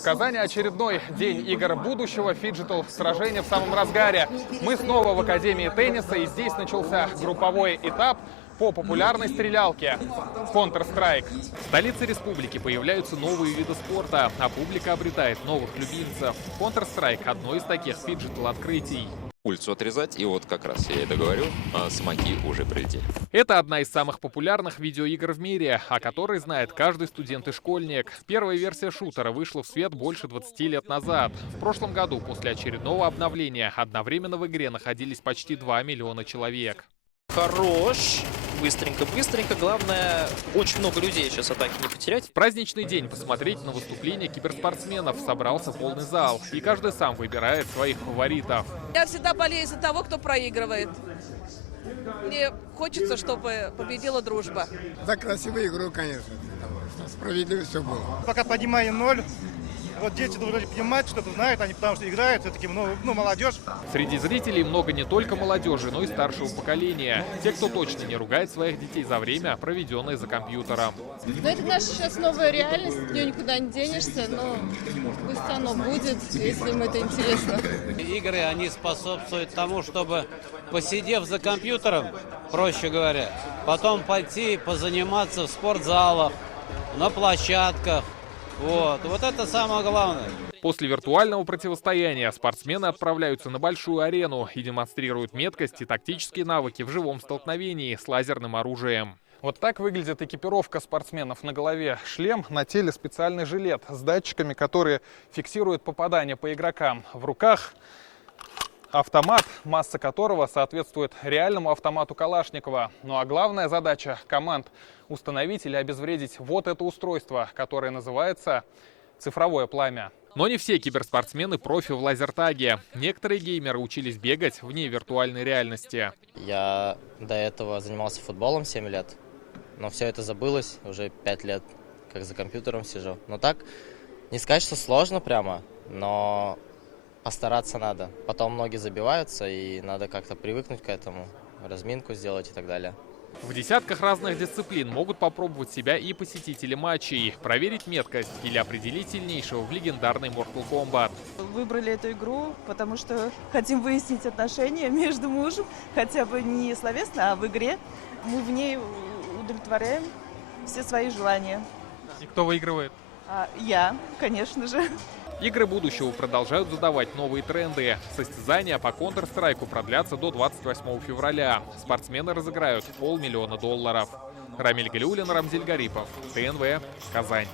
В Казани очередной день игр будущего. Фиджитал сражение в самом разгаре. Мы снова в Академии тенниса, и здесь начался групповой этап по популярной стрелялке Counter-Strike. В столице республики появляются новые виды спорта, а публика обретает новых любимцев. Counter-Strike – одно из таких фиджитал-открытий. Улицу отрезать, и вот как раз я это говорю, смоки уже прилетели. Это одна из самых популярных видеоигр в мире, о которой знает каждый студент и школьник. Первая версия шутера вышла в свет больше 20 лет назад. В прошлом году, после очередного обновления, одновременно в игре находились почти 2 миллиона человек. Хорош. Быстренько. Главное, очень много людей сейчас атаки не потерять. В праздничный день посмотреть на выступления киберспортсменов собрался полный зал. И каждый сам выбирает своих фаворитов. Я всегда болею за того, кто проигрывает. Мне хочется, чтобы победила дружба. За красивую игру, конечно. Справедливо все было. Пока поднимаем 0. Вот дети должны понимать, что знают они, потому что играют все-таки молодежь. Среди зрителей много не только молодежи, но и старшего поколения. Те, кто точно не ругает своих детей за время, проведенное за компьютером. Но это наша сейчас новая реальность, от нее никуда не денешься, но пусть оно будет, если им это интересно. Игры, они способствуют тому, чтобы, посидев за компьютером, проще говоря, потом пойти позаниматься в спортзалах, на площадках. Вот это самое главное. После виртуального противостояния спортсмены отправляются на большую арену и демонстрируют меткость и тактические навыки в живом столкновении с лазерным оружием. Вот так выглядит экипировка спортсменов. На голове шлем, на теле специальный жилет с датчиками, которые фиксируют попадание по игрокам. В руках автомат, масса которого соответствует реальному автомату Калашникова. Ну а главная задача команд — установить или обезвредить вот это устройство, которое называется цифровое пламя. Но не все киберспортсмены профи в лазертаге. Некоторые геймеры учились бегать вне виртуальной реальности. Я до этого занимался футболом 7 лет, но все это забылось, уже 5 лет, как за компьютером сижу. Но так, не сказать, что сложно прямо, но постараться надо. Потом ноги забиваются, и надо как-то привыкнуть к этому, разминку сделать и так далее. В десятках разных дисциплин могут попробовать себя и посетители матчей, проверить меткость или определить сильнейшего в легендарной Mortal Kombat. Выбрали эту игру, потому что хотим выяснить отношения между мужем, хотя бы не словесно, а в игре. Мы в ней удовлетворяем все свои желания. И кто выигрывает? Я, конечно же. Игры будущего продолжают задавать новые тренды. Состязания по Counter-Strike продлятся до 28 февраля. Спортсмены разыграют $500 000. Рамиль Галиуллин, Рамзиль Гарипов, ТНВ, Казань.